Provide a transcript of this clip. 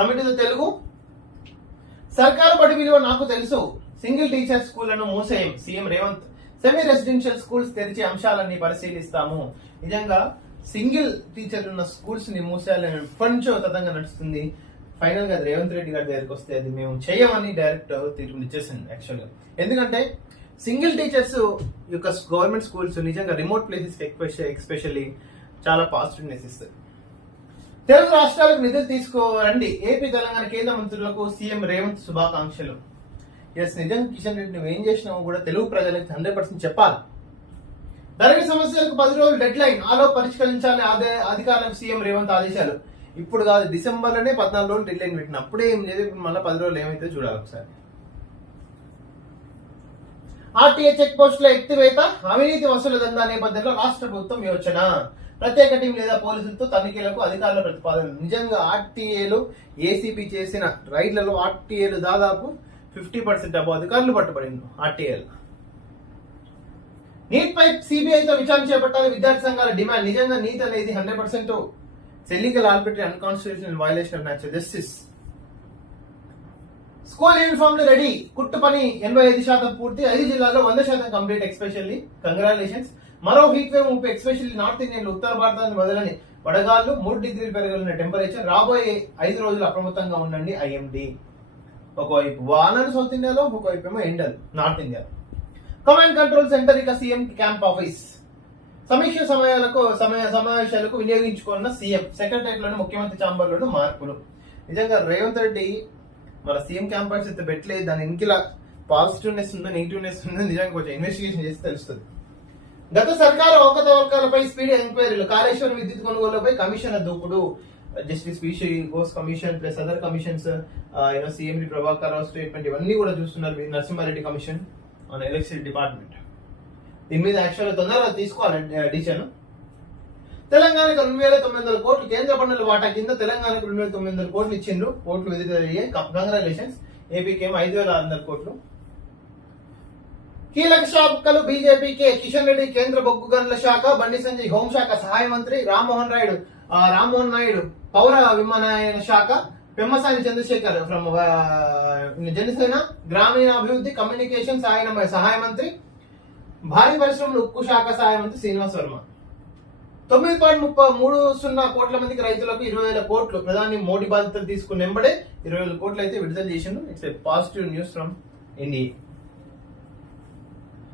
Committee Telugu. సర్కారు బడి విలువ నాకు తెలుసు, సింగిల్ టీచర్ స్కూళ్లను మూసేయం CM Revanth. Semi residential schools తెరిచే అంశాలన్నీ పరిశీలిస్తాము. నిజంగా సింగిల్ టీచర్ ఉన్న స్కూల్స్ ని మూసేయాలని ఎప్పటి నుంచో తతంగా నడుస్తుంది. ఫైనల్ గా రేవంత్ రెడ్డి గారి దగ్గరికి వస్తే అది మేము చేయమని డైరెక్ట్ తీర్పు ఇచ్చేసింది యాక్చువల్గా. ఎందుకంటే సింగిల్ టీచర్స్ యొక్క గవర్నమెంట్ స్కూల్స్ నిజంగా రిమోట్ ప్లేసెస్ ఎక్స్పెషల్లీ చాలా పాజిటివ్నెస్ ఇస్తాయి. తెలుగు రాష్ట్రాలకు నిధులు తీసుకోరండి, ఏపీ తెలంగాణ కేంద్ర మంత్రులకు సీఎం రేవంత్ శుభాకాంక్షలు. ఎస్, నిజంగా కిషన్ రెడ్డి నువ్వు ఏం చేసినావు కూడా తెలుగు ప్రజలకు 100% చెప్పాలి. ధరణి సమస్యలకు 10 రోజులు డెడ్ లైన్, ఆలో పరిష్కరించాలి అధికారులకు సీఎం రేవంత్ ఆదేశాలు. ఇప్పుడు కాదు, డిసెంబర్ లోనే 14 రోజులు డెడ్ లైన్ పెట్టిన, అప్పుడే ఏం లేదు. మళ్ళీ 10 రోజులు ఏమైతే చూడాలి ఒకసారి. ఆర్టీఏ చెక్ పోస్టుల ఎత్తివేత, అవినీతి వసూలు దందా నేపథ్యంలో రాష్ట్ర ప్రభుత్వం యోచన. ప్రత్యేక టీం లేదా పోలీసులతో తనిఖీలకు అధికారుల ప్రతిపాదన. నిజంగా ఆర్టీఏలు ఏసీబీ చేసిన రైడ్లలో ఆర్టీఏలు దాదాపు 50% అబో అధికారులు పట్టుబడింది. ఆర్టీఏలు నీట్ పై సిబిఐతో విచారణ చేపట్టాలి విద్యార్థి సంఘాల డిమాండ్. నిజంగా నీట్ అనేది 100% illegal, arbitrary, unconstitutional violation of natural justice. School యూనిఫామ్లు రెడీ, కుట్టు పని 85% పూర్తి, 5 జిల్లాల్లో 100% కంప్లీట్. Especially congratulations. మరో హీట్ వేవ్ ముప్పు, ఎక్స్పెషల్లీ నార్త్ ఇండియన్లు ఉత్తర భారతాన్ని మొదలని వడగాళ్లు, 3 డిగ్రీలు పెరగలిగిన టెంపరేచర్. రాబోయే 5 రోజులు అప్రమత్తంగా ఉండండి ఐఎండీ. ఒకవైపు వానలు సౌత్ ఇండియాలో, ఒకవైపు ఏమో ఎండలు north India. Command control centre ఇక సీఎం క్యాంప్ ఆఫీస్. సమీక్ష సమావేశాలకు వినియోగించుకున్న సీఎం. సెక్రటరియట్ లోని ముఖ్యమంత్రి ఛాంబర్ లోను మార్పులు. నిజంగా రేవంత్ రెడ్డి మన సీఎం క్యాంప్ ఆఫీస్ అయితే పెట్టలేదు, దాని ఇంకిలా పాజిటివ్నెస్ ఉందో నెగిటివ్నెస్ ఉందో నిజంగా కొంచెం ఇన్వెస్టిగేషన్ చేసి తెలుస్తుంది. గత సర్కారు అవకతవకలపై స్పీడ్ ఎంక్వైరీలు, కాళేశ్వరం విద్యుత్ కొనుగోలుపై కమిషన్ల దూకుడు. Justice P C Ghosh commission plus other commissions, CM Prabhakar Rao statement, ఇవన్నీ కూడా చూస్తున్నారు. Narasimha Reddy commission on electricity department, దీని మీద యాక్చువల్గా తొందరగా తీసుకోవాలి డిసిషన్. తెలంగాణకు 2,900 కోట్లు కేంద్ర పన్నుల వాటా కింద తెలంగాణకు 2,900 కోట్లు ఇచ్చిండ్రు. కోట్లు విడుదలయ్యాయి, కంగ్రాచులేషన్స్. ఏపీకి ఏమో 5,600 కోట్లు. కీలక శాఖలు బీజేపీకే. కిషన్ రెడ్డి కేంద్ర బొగ్గు గనుల శాఖ, బండి సంజయ్ హోంశాఖ సహాయ మంత్రి, రామ్మోహన్ నాయుడు పౌర విమానయాన శాఖ, పెమ్మసాని చంద్రశేఖర్ ఫ్రమ్ జనసేన గ్రామీణాభివృద్ధి కమ్యూనికేషన్ సహాయ మంత్రి, భారీ పరిశ్రమలు ఉక్కు శాఖ సహాయ మంత్రి శ్రీనివాస్ వర్మ. 9.30 కోట్ల మందికి రైతులకు 20,000 కోట్లు. ప్రధాని మోడీ బాధ్యతలు తీసుకున్న వెంబడే 20,000 కోట్లు అయితే విడుదల చేసిండు. It's a positive news from India.